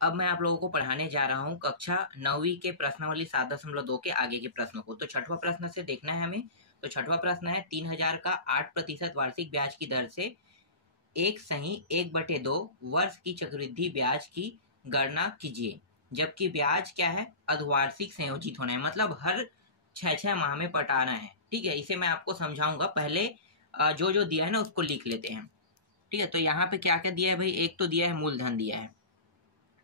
अब मैं आप लोगों को पढ़ाने जा रहा हूँ कक्षा 9वीं के प्रश्नावली 7.2 के आगे के प्रश्नों को। तो छठवां प्रश्न से देखना है हमें। तो छठवां प्रश्न है 3000 का 8% वार्षिक ब्याज की दर से 1/1/2 वर्ष की चक्रवृद्धि ब्याज की गणना कीजिए, जबकि ब्याज क्या है, अर्धवार्षिक संयोजित होना है, मतलब हर 6 माह में पटाना है। ठीक है, इसे मैं आपको समझाऊंगा। पहले जो जो दिया है ना उसको लिख लेते हैं। ठीक है, तो यहाँ पे क्या क्या दिया है भाई, एक तो दिया है मूलधन दिया है।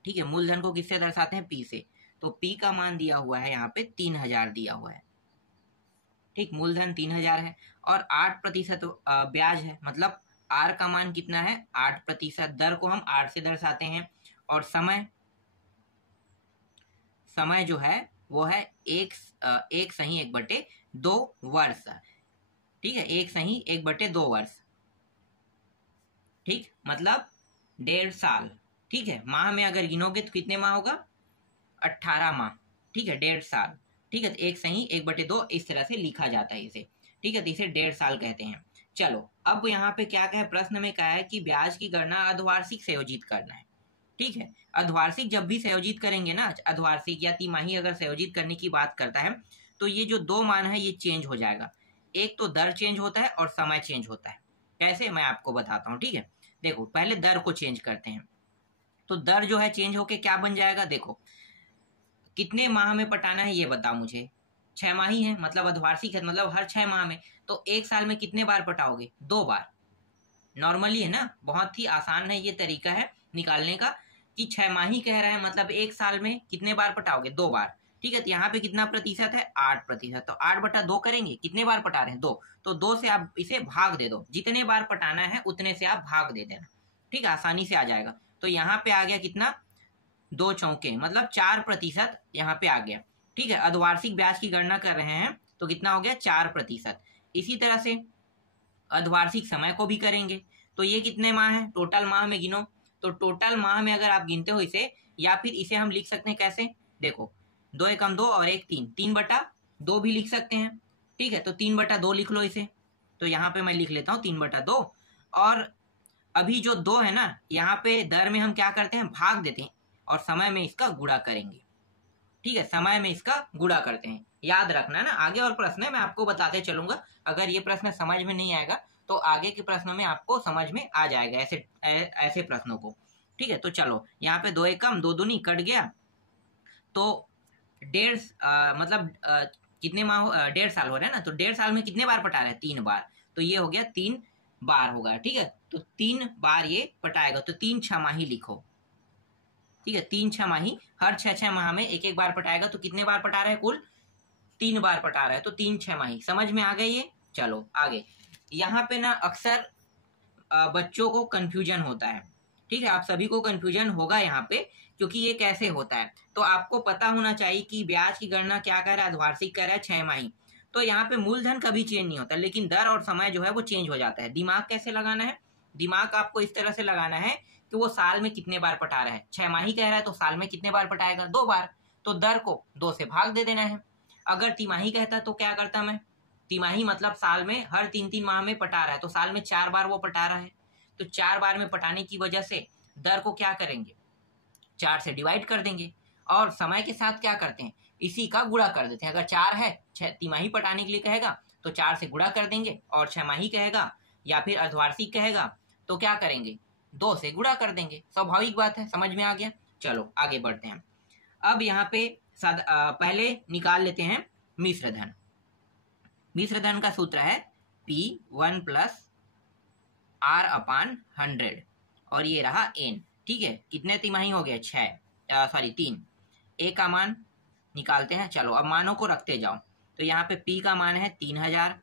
ठीक है, मूलधन को किससे दर्शाते हैं, पी से। तो पी का मान दिया हुआ है यहाँ पे 3000 दिया हुआ है। ठीक, मूलधन 3000 है और 8% ब्याज है, मतलब आर का मान कितना है, 8%। दर को हम आर से दर्शाते हैं। और समय जो है वो है 1/1/2 वर्ष। ठीक है, 1/1/2 वर्ष। ठीक, मतलब 1.5 साल। ठीक है, माह में अगर गिनोगे तो कितने माह होगा, 18 माह। ठीक है, 1.5 साल। ठीक है, तो 1/1/2 इस तरह से लिखा जाता है इसे। ठीक है, तो इसे 1.5 साल कहते हैं। चलो, अब यहाँ पे क्या कहे, प्रश्न में कहा है कि ब्याज की गणना अर्धवार्षिक संयोजित करना है। ठीक है, अर्धवार्षिक जब भी संयोजित करेंगे ना, अर्धवार्षिक या तिमाही अगर संयोजित करने की बात करता है, तो ये जो दो मान है ये चेंज हो जाएगा। एक तो दर चेंज होता है और समय चेंज होता है। कैसे, मैं आपको बताता हूँ। ठीक है, देखो पहले दर को चेंज करते हैं। तो दर जो है चेंज होके क्या बन जाएगा, देखो कितने माह में पटाना है ये बताओ मुझे। 6 माह ही है, मतलब अर्धवार्षिक है, मतलब हर 6 माह में। तो एक साल में कितने बार पटाओगे, 2 बार। नॉर्मली है ना, बहुत ही आसान है ये तरीका है निकालने का कि 6 माह ही कह रहा है, मतलब एक साल में कितने बार पटाओगे, 2 बार। ठीक है, तो यहाँ पे कितना प्रतिशत है, 8%। तो 8/2 करेंगे, कितने बार पटा रहे हैं, 2। तो 2 से आप इसे भाग दे दो, जितने बार पटाना है उतने से आप भाग दे देना। ठीक है, आसानी से आ जाएगा। तो यहाँ पे आ गया कितना, 2 चौके, मतलब 4% यहाँ पे आ गया। ठीक है, अर्धवार्षिक ब्याज की गणना कर रहे हैं तो कितना हो गया, 4%। इसी तरह से अर्धवार्षिक समय को भी करेंगे। तो ये कितने माह है, टोटल माह में गिनो। तो टोटल माह में अगर आप गिनते हो इसे, या फिर इसे हम लिख सकते हैं कैसे, देखो 2 एकम 2 और 1 3, 3/2 भी लिख सकते हैं। ठीक है, तो 3/2 लिख लो इसे। तो यहाँ पे मैं लिख लेता हूँ 3/2। और अभी जो 2 है ना, यहाँ पे दर में हम क्या करते हैं, भाग देते हैं और समय में इसका गुणा करेंगे। ठीक है, समय में इसका गुणा करते हैं। याद रखना है ना, आगे और प्रश्न है मैं आपको बताते चलूंगा। अगर ये प्रश्न समझ में नहीं आएगा तो आगे के प्रश्नों में आपको समझ में आ जाएगा, ऐसे प्रश्नों को। ठीक है, तो चलो यहाँ पे 2 एकम 2 दूनी कट गया। तो 1.5 मतलब कितने माह, 1.5 साल हो रहा है ना। तो 1.5 साल में कितने बार पटा रहे हैं, 3 बार। तो ये हो गया 3 बार होगा। ठीक है, तो 3 बार ये पटाएगा। तो 3 छमाही लिखो। ठीक है, 3 छमाही, हर 6 माह में एक एक बार पटाएगा। तो कितने बार पटा रहा है, कुल 3 बार पटा रहा है। तो 3 छमाही, समझ में आ गई ये। चलो आगे। यहाँ पे ना अक्सर बच्चों को कंफ्यूजन होता है। ठीक है, आप सभी को कंफ्यूजन होगा यहाँ पे, क्योंकि ये कैसे होता है। तो आपको पता होना चाहिए कि ब्याज की गणना क्या कर रहा है, अर्धवार्षिक कर रहा है, 6 माही। तो यहाँ पे मूलधन कभी चेंज नहीं होता, लेकिन दर और समय जो है वो चेंज हो जाता है। दिमाग कैसे लगाना है, दिमाग आपको इस तरह से लगाना है कि वो साल में कितने बार पटा रहा है। 6 माही कह रहा है तो साल में कितने बार पटाएगा, 2 बार। तो दर को 2 से भाग दे देना है। अगर तिमाही कहता तो क्या करता मैं, तिमाही मतलब साल में हर 3 माह में पटा रहा है, तो साल में 4 बार वो पटा रहा है। तो 4 बार में पटाने की वजह से दर को क्या करेंगे, 4 से डिवाइड कर देंगे। और समय के साथ क्या करते हैं, इसी का गुणा कर देते हैं। अगर 4 है, 6 तिमाही पटाने के लिए कहेगा तो 4 से गुणा कर देंगे, और 6 माही कहेगा या फिर अर्धवार्षिक कहेगा तो क्या करेंगे, 2 से गुणा कर देंगे। स्वाभाविक बात है, समझ में आ गया। चलो आगे बढ़ते हैं। अब यहाँ पे पहले निकाल लेते हैं मिश्र धन। मिश्र धन का सूत्र है P1 + R/100, और ये रहा n। ठीक है, कितने तिमाही हो गए, 3। ए का मान निकालते हैं। चलो अब मानों को रखते जाओ। तो यहाँ पे P का मान है 3000,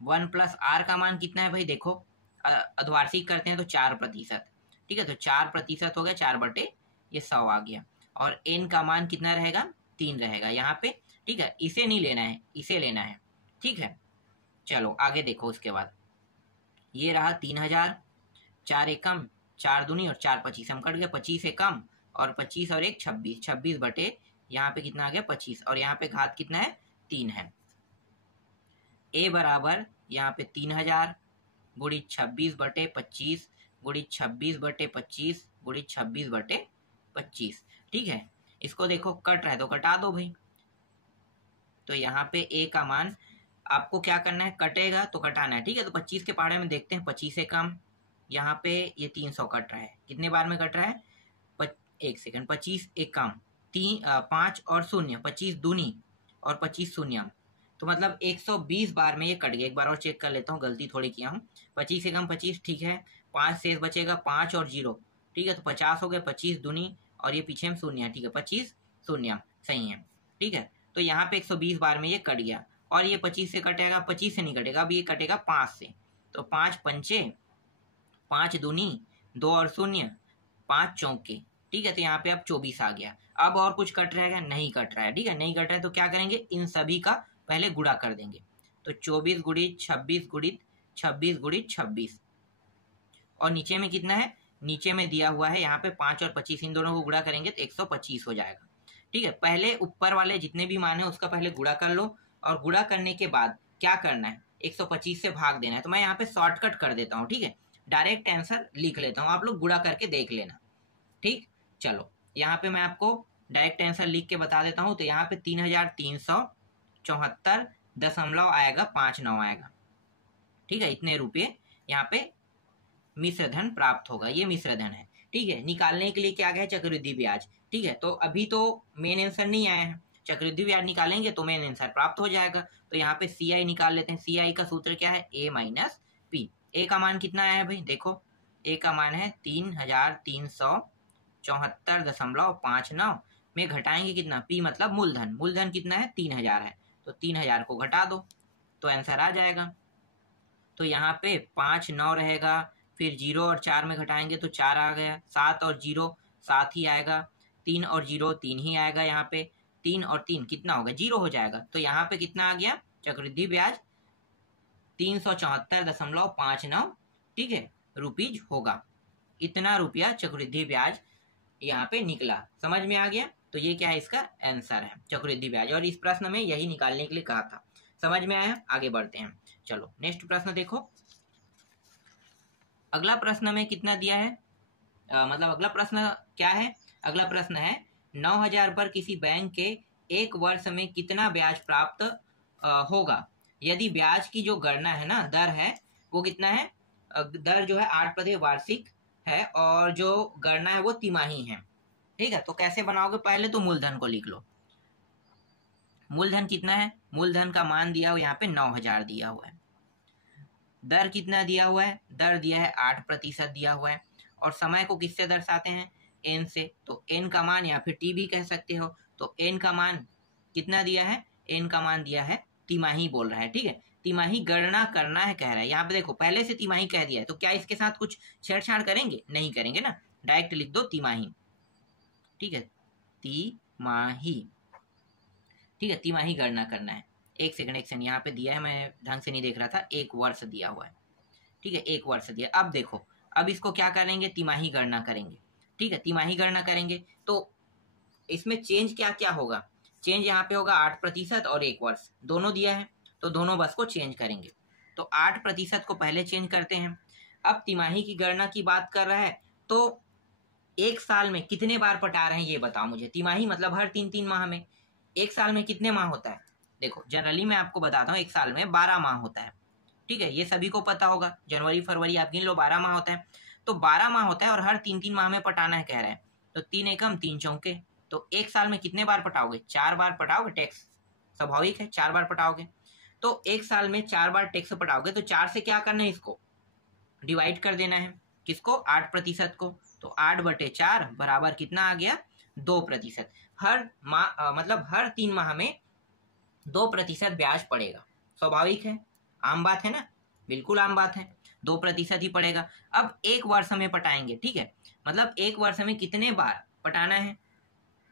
1 + R का मान कितना है भाई, देखो अर्धवार्षिक करते हैं तो 4%। ठीक है, तो 4% हो गया, 4/100 आ गया। और n का मान कितना रहेगा, 3 रहेगा यहाँ पे। ठीक है, इसे नहीं लेना है, इसे लेना है। ठीक है, चलो आगे देखो। उसके बाद ये रहा 3000, 4 एकम 4 दूनी और 4 25 हम कट गए, 25 एकम और 25 और 1 26, 26 बटे यहाँ पे कितना आ गया, 25। और यहाँ पे घात कितना है, 3 है। ए बराबर यहाँ पे 3000 गुणित 26/25 गुणित 26/25 गुणित 26/25। 25। ठीक है, इसको देखो कट रहा है तो कटा दो भाई। तो यहाँ पे ए का मान आपको क्या करना है, कटेगा तो कटाना है। ठीक है, तो 25 के पहाड़े में देखते हैं, 25 से कम, यहाँ पे ये 300 कट रहा है, कितने बार में कट रहा है, एक सेकंड, 25 एक कम, 5 और शून्य, 25 दूनी और 25 शून्य, तो मतलब 120 बार में ये कट गया। एक बार और चेक कर लेता हूँ, गलती थोड़ी किया हूँ। 25 से कम 25, ठीक है, 5 शेष बचेगा, 5 और 0, ठीक है, तो 50 हो गया, 25 दूनी और ये पीछे में शून्य, ठीक है, 25 शून्य सही है। ठीक है, तो यहाँ पे 120 बार में ये कट गया और ये 25 से कटेगा, 25 से नहीं कटेगा, अब ये कटेगा 5 से, तो 5 पंचे, 5 दूनी 2 और शून्य, 5 चौके, ठीक है, तो यहाँ पे अब 24 आ गया। अब और कुछ कट रहेगा, नहीं कट रहा है। ठीक है, नहीं कट रहा है तो क्या करेंगे, इन सभी का पहले गुणा कर देंगे। तो 24 गुणित 26 गुणित 26 गुणित 26, और नीचे में कितना है, नीचे में दिया हुआ है यहाँ पे 5 और 25, इन दोनों को गुणा करेंगे तो 125 हो जाएगा। ठीक है, पहले ऊपर वाले जितने भी मान है उसका पहले गुणा कर लो, और गुणा करने के बाद क्या करना है, 125 से भाग देना है। तो मैं यहाँ पे शॉर्टकट कर देता हूँ, ठीक है, डायरेक्ट आंसर लिख लेता हूँ, आप लोग गुणा करके देख लेना। ठीक, चलो यहाँ पे मैं आपको डायरेक्ट आंसर लिख के बता देता हूँ। तो यहाँ पे 3374.59 आएगा, 59 आएगा। ठीक है, इतने रुपये यहाँ पे मिश्र धन प्राप्त होगा, ये मिश्र धन है। ठीक है, निकालने के लिए क्या गया, चक्रवृद्धि ब्याज। ठीक है, तो अभी तो मेन आंसर नहीं आया है, चक्रवृद्धि ब्याज निकालेंगे तो मेन आंसर प्राप्त हो जाएगा। तो यहाँ पे CI निकाल लेते हैं। CI का सूत्र क्या है, A माइनस P। ए का मान कितना आया है भाई, देखो ए का मान है 3374.59 में घटाएंगे कितना, P मतलब मूलधन, मूलधन कितना है 3000 है, तो 3000 को घटा दो तो आंसर आ जाएगा। तो यहाँ पे 5 9 रहेगा, फिर 0 और 4 में घटाएंगे तो 4 आ गया, 7 और 0 7 ही आएगा, 3 और 0 3 ही आएगा, यहाँ पे 3 और 3 कितना होगा, 0 हो जाएगा। तो यहाँ पे कितना आ गया, चक्रवृद्धि ब्याज 374.59, ठीक है, रुपीज होगा। इतना रुपया चक्रवृद्धि ब्याज यहाँ पे निकला, समझ में आ गया। तो ये क्या है, इसका आंसर है चक्रवृद्धि ब्याज, और इस प्रश्न में यही निकालने के लिए कहा था। समझ में आया, आगे बढ़ते हैं। चलो नेक्स्ट प्रश्न देखो। अगला प्रश्न में कितना दिया है, मतलब अगला प्रश्न क्या है, अगला प्रश्न है 9000 पर किसी बैंक के एक वर्ष में कितना ब्याज प्राप्त होगा यदि ब्याज की जो गणना है ना, दर है वो कितना है, दर जो है 8% वार्षिक है और जो गणना है वो तिमाही है। ठीक है, तो कैसे बनाओगे, पहले तो मूलधन को लिख लो। मूलधन कितना है, मूलधन का मान दिया हुआ यहाँ पे 9000 दिया हुआ है। दर कितना दिया हुआ है, दर दिया है 8% दिया हुआ है, और समय को किससे दर्शाते हैं, n से, तो n का मान या फिर t भी कह सकते हो। तो n का मान कितना दिया है, n का मान दिया है, तिमाही बोल रहा है। ठीक है, तिमाही गणना करना है कह रहा है। यहाँ पे देखो पहले से तिमाही कह दिया है, तो क्या इसके साथ कुछ छेड़छाड़ करेंगे, नहीं करेंगे ना, डायरेक्ट लिख दो तिमाही। ठीक है, तिमाही, ठीक है, तिमाही गणना करना है। एक सेकंड यहाँ पे दिया है, मैं ढंग से नहीं देख रहा था, एक वर्ष दिया हुआ है। ठीक है, एक वर्ष दिया। अब देखो, अब इसको क्या करेंगे, तिमाही गणना करेंगे। ठीक है, तिमाही गणना करेंगे तो इसमें चेंज क्या क्या होगा, चेंज यहाँ पे होगा 8% और 1 वर्ष, दोनों दिया है तो दोनों बस को चेंज करेंगे। तो 8% को पहले चेंज करते हैं। अब तिमाही की गणना की बात कर रहा है, तो एक साल में कितने बार पटा रहे हैं ये बताओ मुझे। तिमाही मतलब हर 3-3 माह में, एक साल में कितने माह होता है, देखो जनरली मैं आपको बताता हूँ, एक साल में 12 माह होता है। ठीक है, ये सभी को पता होगा, जनवरी फरवरी आप गिन लो, 12 माह होता है। तो 12 माह होता है और हर 3-3 माह में पटाना है कह रहा है। तो 3 एकम 3 चौके, तो एक साल में कितने बार पटाओगे, 4 बार पटाओगे, टैक्स स्वाभाविक है 4 बार पटाओगे। तो एक साल में 4 बार टैक्स पटाओगे तो 4 से क्या करना है, इसको डिवाइड कर देना है, किसको, 8% को। तो 8/4 बराबर कितना आ गया, 2%। हर माह मतलब हर 3 माह में 2% ब्याज पड़ेगा, स्वाभाविक है, आम बात है ना, बिल्कुल आम बात है, 2% ही पड़ेगा। अब एक वर्ष में पटाएंगे, ठीक है, मतलब एक वर्ष में कितने बार पटाना है,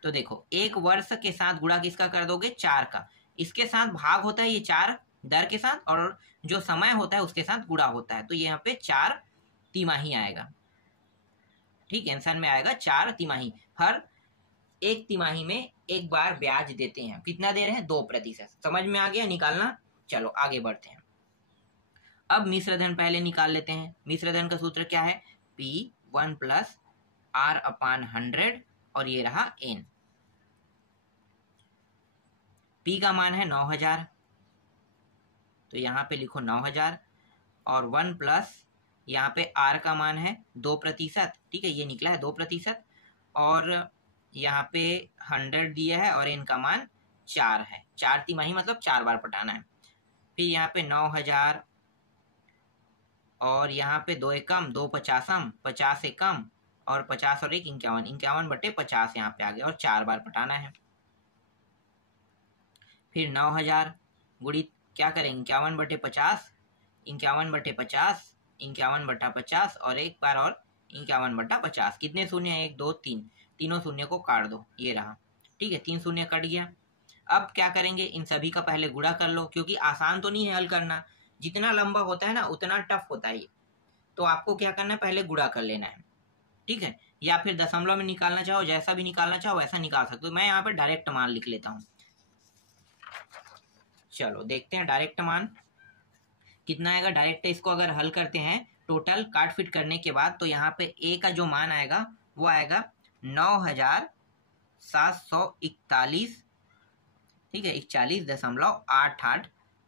तो देखो एक वर्ष के साथ गुणा किसका कर दोगे, 4 का, इसके साथ भाग होता है ये 4 दर के साथ, और जो समय होता है उसके साथ गुणा होता है, तो यहाँ पे 4 तिमाही आएगा। ठीक है, आंसर में आएगा 4 तिमाही। हर एक तिमाही में एक बार ब्याज देते हैं, कितना दे रहे हैं, 2%। समझ में आ गया निकालना। चलो आगे बढ़ते हैं। अब मिश्रधन पहले निकाल लेते हैं। मिश्रधन का सूत्र क्या है, P1 + R/100 और ये रहा n। p का मान है 9000, तो यहाँ पे लिखो 9000 और 1 प्लस यहाँ पे r का मान है 2%, ठीक है, ये निकला है 2%, और यहाँ पे 100 दिया है और n का मान 4 है। 4 तिमाही मतलब 4 बार पटाना है। फिर यहाँ पे 9000 और यहाँ पे 2 एकम 2 पचासम 50 एकम और 50 और 1 51, 51/50 यहाँ पे आ गया और 4 बार पटाना है। फिर 9000 गुणित क्या करें 51/50, 51/50, 51/50 और एक बार और 51/50। कितने शून्य है 1 2 3, तीनों शून्य को काट दो, ये रहा, ठीक है, 3 शून्य कट गया। अब क्या करेंगे, इन सभी का पहले गुणा कर लो, क्योंकि आसान तो नहीं है हल करना, जितना लंबा होता है ना उतना टफ होता है ये, तो आपको क्या करना है पहले गुणा कर लेना है, ठीक है, या फिर दशमलव में निकालना चाहो, जैसा भी निकालना चाहो वैसा निकाल सकते हो। मैं यहाँ पे डायरेक्ट मान लिख लेता हूँ। चलो देखते हैं डायरेक्ट मान कितना आएगा। डायरेक्ट इसको अगर हल करते हैं टोटल काट फिट करने के बाद, तो यहाँ पे ए का जो मान आएगा वो आएगा 9741, ठीक है, 41.88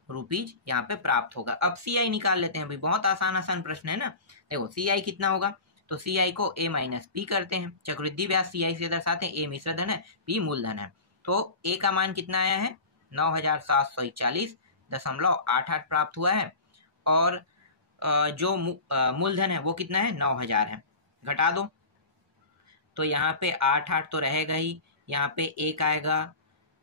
रुपीज यहाँ पे प्राप्त होगा। अब CI निकाल लेते हैं भाई, बहुत आसान प्रश्न है ना। देखो CI कितना होगा, तो CI को A माइनस P करते हैं, चक्रवृद्धि ब्याज CI से दर्शाते हैं, A मिश्र धन है, P मूलधन है, तो A का मान कितना आया है 9741.88 प्राप्त हुआ है, और जो मूलधन है वो कितना है 9000 है, घटा दो, तो यहाँ पे 8 तो रहेगा ही, यहाँ पे 1 आएगा,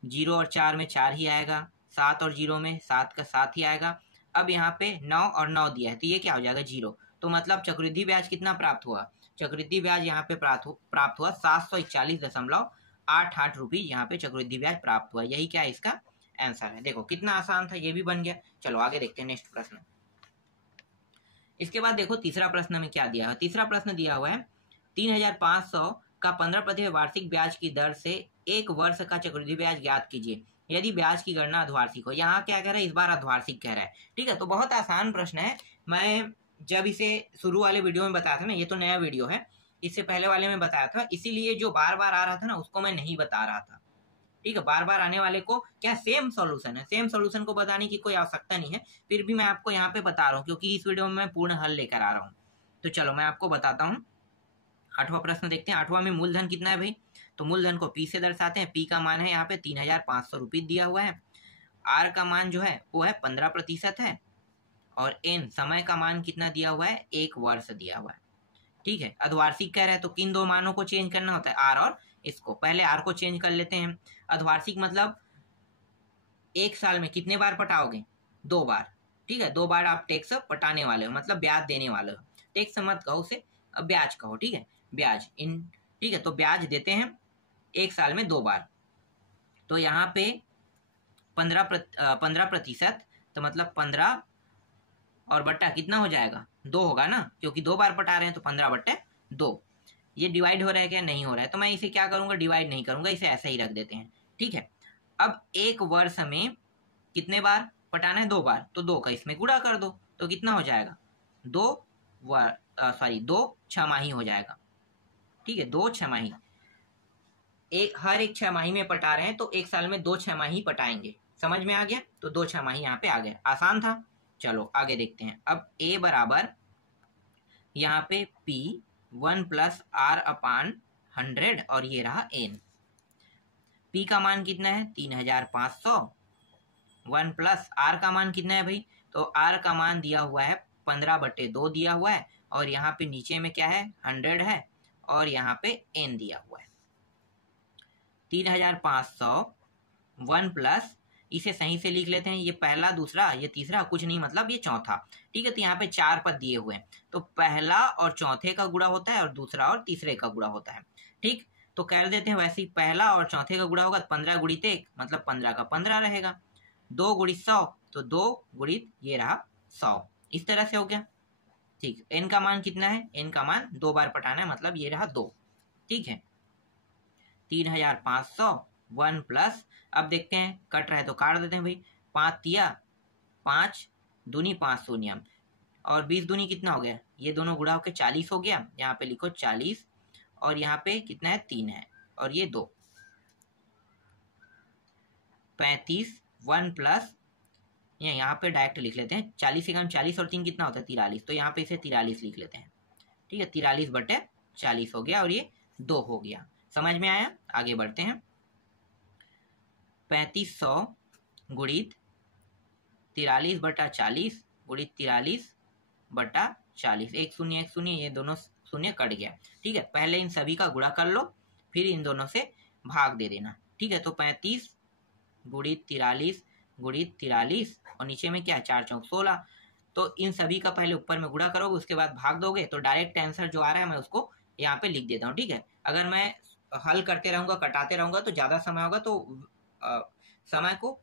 0 और 4 में 4 ही आएगा, 7 और 0 में 7 का 7 ही आएगा। अब यहाँ पे 9 और 9 दिया है, तो ये क्या हो जाएगा 0, तो मतलब चक्रवृद्धि ब्याज कितना प्राप्त हुआ, चक्रवृद्धि ब्याज यहाँ पे प्राप्त हुआ 741.88 रुपीज, यहाँ पे चक्रवृद्धि ब्याज प्राप्त हुआ। यही क्या इसका आंसर है। देखो कितना आसान था, ये भी बन गया। चलो आगे देखते हैं नेक्स्ट प्रश्न। इसके बाद देखो तीसरा प्रश्न में क्या दिया है। तीसरा प्रश्न दिया हुआ है 3500 का 15% वार्षिक ब्याज की दर से 1 वर्ष का चक्रवृद्धि ब्याज ज्ञात कीजिए यदि ब्याज की गणना अर्धवार्षिक हो। यहाँ क्या कह रहा है, इस बार अर्धवार्षिक कह रहा है, ठीक है, तो बहुत आसान प्रश्न है। मैं जब इसे शुरू वाले वीडियो में बताया था ना, ये तो नया वीडियो है, इससे पहले वाले में बताया था, इसीलिए जो बार बार आ रहा था ना उसको मैं नहीं बता रहा था, ठीक है। बार बार आने वाले को क्या सेम सॉल्यूशन है, सेम सॉल्यूशन को बताने की कोई आवश्यकता नहीं है, फिर भी मैं आपको यहाँ पे बता रहा हूँ क्योंकि इस वीडियो में मैं पूर्ण हल लेकर आ रहा हूँ। तो चलो मैं आपको बताता हूँ। 8वां प्रश्न देखते हैं। 8वां में मूलधन कितना है भाई, तो मूलधन को P से दर्शाते हैं। P का मान है यहाँ पे 3500 रुपये दिया हुआ है। R का मान जो है वो है 15% है, और N समय का मान कितना दिया हुआ है 1 वर्ष दिया हुआ है, ठीक है। अर्धवार्षिक कह रहा है तो किन दो मानों को चेंज करना होता है, R और इसको। पहले R को चेंज कर लेते हैं। अर्धवार्षिक मतलब 1 साल में कितने बार पटाओगे, 2 बार, ठीक है, 2 बार आप टैक्स पटाने वाले हो, मतलब ब्याज देने वाले हो। टैक्स मत कहो उसे, अब ब्याज कहो, ठीक है, ब्याज इन, ठीक है, तो ब्याज देते हैं 1 साल में 2 बार। तो यहाँ पे 15%, तो मतलब 15 और बट्टा कितना हो जाएगा 2 होगा ना, क्योंकि 2 बार पटा रहे हैं, तो 15/2। ये डिवाइड हो रहा है क्या, नहीं हो रहा है, तो मैं इसे क्या करूंगा, डिवाइड नहीं करूंगा, इसे ऐसे ही रख देते हैं, ठीक है। अब 1 वर्ष में कितने बार पटाना है, 2 बार, तो 2 का इसमें गुणा कर दो, तो कितना हो जाएगा 2 छमाही हो जाएगा, ठीक है, 2 छमाही। हर एक छमाही में पटा रहे हैं, तो 1 साल में 2 छमाही पटाएंगे। समझ में आ गया, तो 2 छमाही यहाँ पे आ गया, आसान था। चलो आगे देखते हैं। अब A बराबर यहाँ पे P 1 + R/100 और ये रहा N। P का मान कितना है 3500, 1 + R का मान कितना है भाई, तो R का मान दिया हुआ है 15/2 दिया हुआ है, और यहाँ पे नीचे में क्या है 100 है, और यहाँ पे N दिया हुआ है 3500 1 + इसे सही से लिख लेते हैं, ये पहला, दूसरा, ये तीसरा, कुछ नहीं मतलब ये चौथा, ठीक है। तो यहाँ पे 4 पद दिए हुए हैं, तो पहला और चौथे का गुणा होता है और दूसरा और तीसरे का गुणा होता है, ठीक। तो कर देते हैं वैसे ही, पहला और चौथे का गुणा होगा 15 × 1 मतलब 15 का 15 रहेगा, 2 × 100 तो 2 × ये रहा 100, इस तरह से हो गया, ठीक। N का मान कितना है, N का मान 2 बार पटाना है, मतलब ये रहा 2, ठीक है। 3500 1 + अब देखते हैं, कट रहा है तो काट देते हैं भाई, 5 तिया 5 दूनी 5 शून्यम, और 20 दूनी कितना हो गया, ये दोनों गुणा होकर 40 हो गया। यहाँ पे लिखो 40, और यहाँ पे कितना है 3 है, और ये 2। 35 1 प्लस यहाँ पे डायरेक्ट लिख लेते हैं 40 एकम 40 और 3 कितना होता है 43, तो यहाँ पे इसे 43 लिख लेते हैं। ठीक है, 43/40 हो गया और ये 2 हो गया। समझ में आया? आगे बढ़ते हैं। 3500 गुणित 43/40 गुणित 43/40, एक शून्य ये दोनों शून्य कट गया। ठीक है, पहले इन सभी का गुणा कर लो, फिर इन दोनों से भाग दे देना। ठीक है, तो 35 गुणित 43 गुणित 43 और नीचे में क्या 4 चौक 16। तो इन सभी का पहले ऊपर में गुणा करोगे, उसके बाद भाग दोगे, तो डायरेक्ट आंसर जो आ रहा है मैं उसको यहाँ पे लिख देता हूँ। ठीक है, अगर मैं हल करते रहूँगा, कटाते रहूँगा तो ज़्यादा समय होगा, तो समय को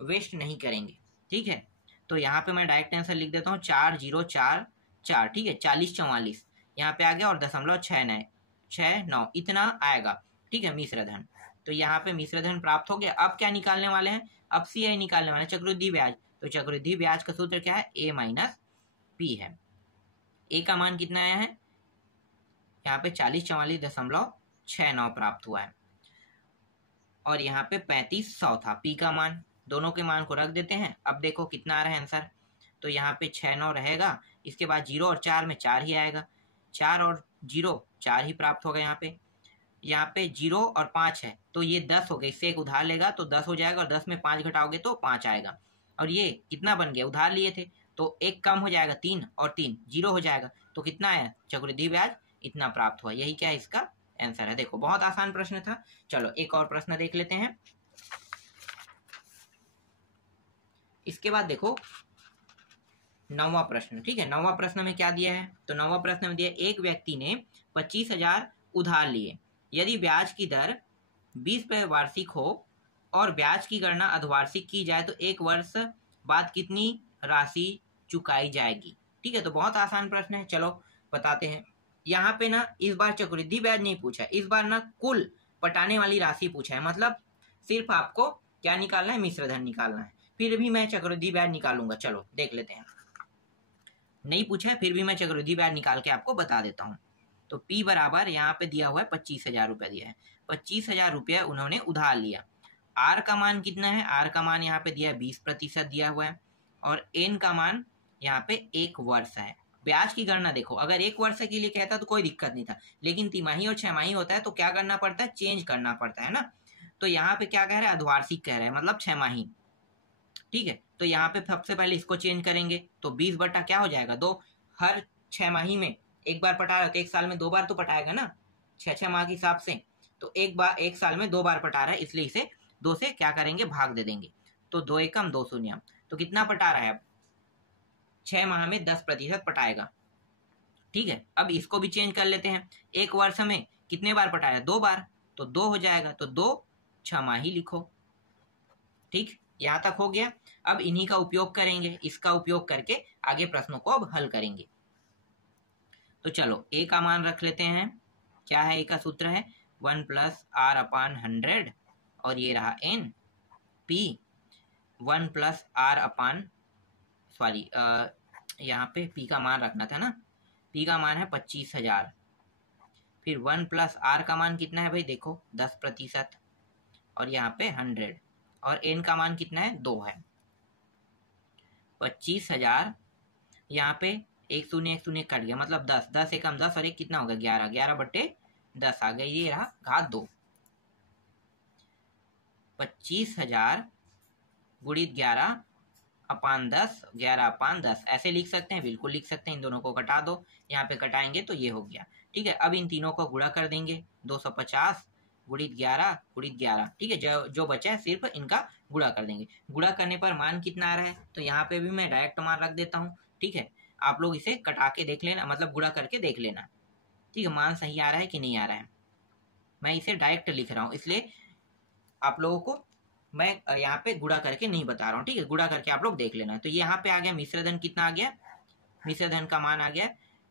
वेस्ट नहीं करेंगे। ठीक है, तो यहाँ पे मैं डायरेक्ट आंसर लिख देता हूँ 4044। ठीक है, 4044 यहाँ पे आ गया और 0.69 इतना आएगा। ठीक है, मिश्र धन। तो यहाँ पे मिश्र धन प्राप्त हो गया। अब क्या निकालने वाले हैं? अब CI निकालने वाले हैं, चक्रवृद्धि ब्याज। तो चक्रवृद्धि ब्याज का सूत्र क्या है? A माइनस P है। A का मान कितना आया है? यहाँ पे 4044.69 प्राप्त हुआ है और यहाँ पे 3500 था P का मान। दोनों के मान को रख देते हैं। अब देखो कितना आ रहा है आंसर। तो यहाँ पे 69 रहेगा, इसके बाद 0 और 4 में 4 ही आएगा। 4 और 0 4 ही प्राप्त होगा। यहाँ पे 0 और 5 है तो ये 10 हो गया। इससे एक उधार लेगा तो 10 हो जाएगा और 10 में 5 घटाओगे तो 5 आएगा। और ये कितना बन गया? उधार लिए थे तो एक कम हो जाएगा, 3 और 3 0 हो जाएगा। तो कितना आया? चक्रवृद्धि ब्याज इतना प्राप्त हुआ। यही क्या है इसका आंसर है। देखो बहुत आसान प्रश्न था। चलो एक और प्रश्न देख लेते हैं। इसके बाद देखो 9वां प्रश्न। ठीक है, 9वां प्रश्न में क्या दिया है? तो 9वां प्रश्न में दिया एक व्यक्ति ने 25,000 उधार लिए। यदि ब्याज की दर 20% वार्षिक हो और ब्याज की गणना अर्धवार्षिक की जाए तो 1 वर्ष बाद कितनी राशि चुकाई जाएगी? ठीक है, तो बहुत आसान प्रश्न है। चलो बताते हैं। यहाँ पे ना इस बार चक्रवृद्धि ब्याज नहीं पूछा है, इस बार ना कुल पटाने वाली राशि पूछा है। मतलब सिर्फ आपको क्या निकालना है? मिश्र धन निकालना है। फिर भी मैं चक्रवृद्धि ब्याज निकालूंगा। चलो देख लेते हैं। नहीं पूछा है फिर भी मैं चक्रवृद्धि ब्याज निकाल के आपको बता देता हूँ। तो P बराबर यहाँ पे दिया हुआ है 25,000 रुपया दिया है। 25,000 रुपया उन्होंने उधार लिया। R का मान कितना है? R का मान यहाँ पे दिया है 20% दिया हुआ है और N का मान यहाँ पे 1 वर्ष है। ब्याज की गणना देखो, अगर 1 वर्ष के लिए कहता तो कोई दिक्कत नहीं था, लेकिन तिमाही और छमाही होता है तो क्या करना पड़ता है? चेंज करना पड़ता है ना। तो यहाँ पे क्या कह रहा है? अर्धवार्षिक कह रहे हैं, मतलब छमाही। ठीक है, तो यहाँ पे सबसे पहले इसको चेंज करेंगे तो 20 बटा क्या हो जाएगा? 2। हर 6 माही में एक बार पटा रहा है तो एक साल में 2 बार तो पटाएगा ना, 6 माह के हिसाब से। तो एक साल में 2 बार पटा रहा है, इसलिए इसे 2 से क्या करेंगे? भाग दे देंगे। तो 2 एकम 2 शून्य। तो कितना पटा रहा है? अब 6 माह में 10% पटाएगा। ठीक है, अब इसको भी चेंज कर लेते हैं। 1 वर्ष में कितने बार पटा रहा है? 2 बार, तो 2 हो जाएगा। तो 2 छमाही लिखो। ठीक, यहाँ तक हो गया। अब इन्हीं का उपयोग करेंगे, इसका उपयोग करके आगे प्रश्नों को अब हल करेंगे। तो चलो A का मान रख लेते हैं। क्या है A का सूत्र? है 1 + R/100 और ये रहा N। P 1 + R/ सॉरी यहाँ पे P का मान रखना था ना। P का मान है 25,000। फिर 1 + R का मान कितना है भाई? देखो 10% और यहाँ पे 100 और N का मान कितना है? 2 है। 25,000 यहाँ पे 1 शून्य कट गया, मतलब 10। 10 एकम 10 और 1 कितना होगा? 11। 11/10 आ गया। ये रहा घात 2। 25,000 गुणित 11/10, 11/10 ऐसे लिख सकते हैं, बिल्कुल लिख सकते हैं। इन दोनों को कटा दो, यहाँ पे कटाएंगे तो ये हो गया। ठीक है, अब इन तीनों को गुणा कर देंगे। 250 गुणित 11 गुणित 11। ठीक है, जो बचा है सिर्फ इनका गुणा कर देंगे। गुणा करने पर मान कितना आ रहा है? तो यहाँ पे भी मैं डायरेक्ट मान रख देता हूँ। ठीक है, आप लोग इसे कटा के देख लेना, मतलब गुणा करके देख लेना। ठीक है, मान सही आ रहा है कि नहीं आ रहा है। मैं इसे डायरेक्ट लिख रहा हूँ, इसलिए आप लोगों को मैं यहाँ पे गुणा करके नहीं बता रहा हूँ। ठीक है, गुणा करके आप लोग देख लेना। तो यहाँ पे आ गया मिश्र धन। कितना आ गया? मिश्र धन का मान आ गया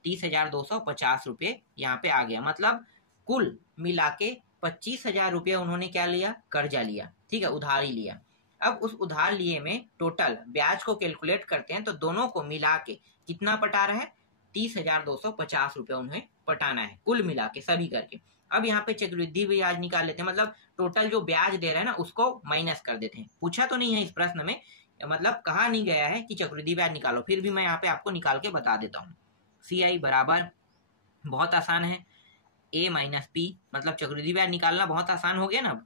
30,250 रुपये यहाँ पे आ गया। मतलब कुल मिला के 25,000 रुपये उन्होंने क्या लिया? कर्जा लिया। ठीक है, उधारी लिया। अब उस उधार लिए में टोटल ब्याज को कैलकुलेट करते हैं तो दोनों को मिला के कितना पटा रहा है? 30,250 रुपये उन्हें पटाना है, कुल मिला के सभी करके। अब यहाँ पे चक्रवृद्धि ब्याज निकाल लेते हैं, मतलब टोटल जो ब्याज दे रहे हैं ना उसको माइनस कर देते हैं। पूछा तो नहीं है इस प्रश्न में, मतलब कहा नहीं गया है कि चक्रवृद्धि ब्याज निकालो, फिर भी मैं यहाँ पे आपको निकाल के बता देता हूँ। CI बराबर, बहुत आसान है, A माइनस पी, मतलब चक्रवृद्धि ब्याज निकालना बहुत आसान हो गया ना। अब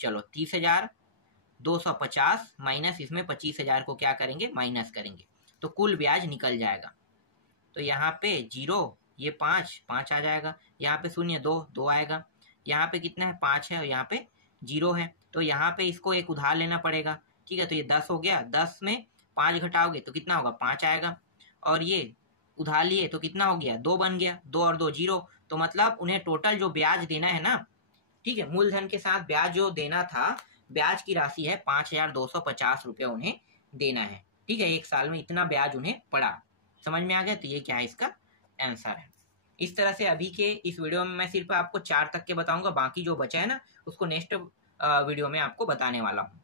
चलो 30,250 माइनस इसमें 25,000 को क्या करेंगे, माइनस करेंगे, तो कुल ब्याज निकल जाएगा। तो यहाँ पे 0, ये 5 आ जाएगा, यहाँ पे 0 2 आएगा, यहाँ पे कितना है 5 है और यहाँ पे 0 है, तो यहाँ पे इसको एक उधार लेना पड़ेगा। ठीक है, तो ये 10 हो गया, 10 में 5 घटाओगे तो कितना होगा, 5 आएगा, और ये उधार लिए तो कितना हो गया, 2 बन गया, 2 और 2 0, तो मतलब उन्हें टोटल जो ब्याज देना है ना, ठीक है, मूलधन के साथ ब्याज जो देना था, ब्याज की राशि है 5,250 रुपये उन्हें देना है। ठीक है, एक साल में इतना ब्याज उन्हें पड़ा। समझ में आ गया, तो ये क्या है, इसका आंसर है। इस तरह से अभी के इस वीडियो में मैं सिर्फ आपको 4 तक के बताऊंगा, बाकी जो बचा है ना उसको नेक्स्ट वीडियो में आपको बताने वाला हूँ।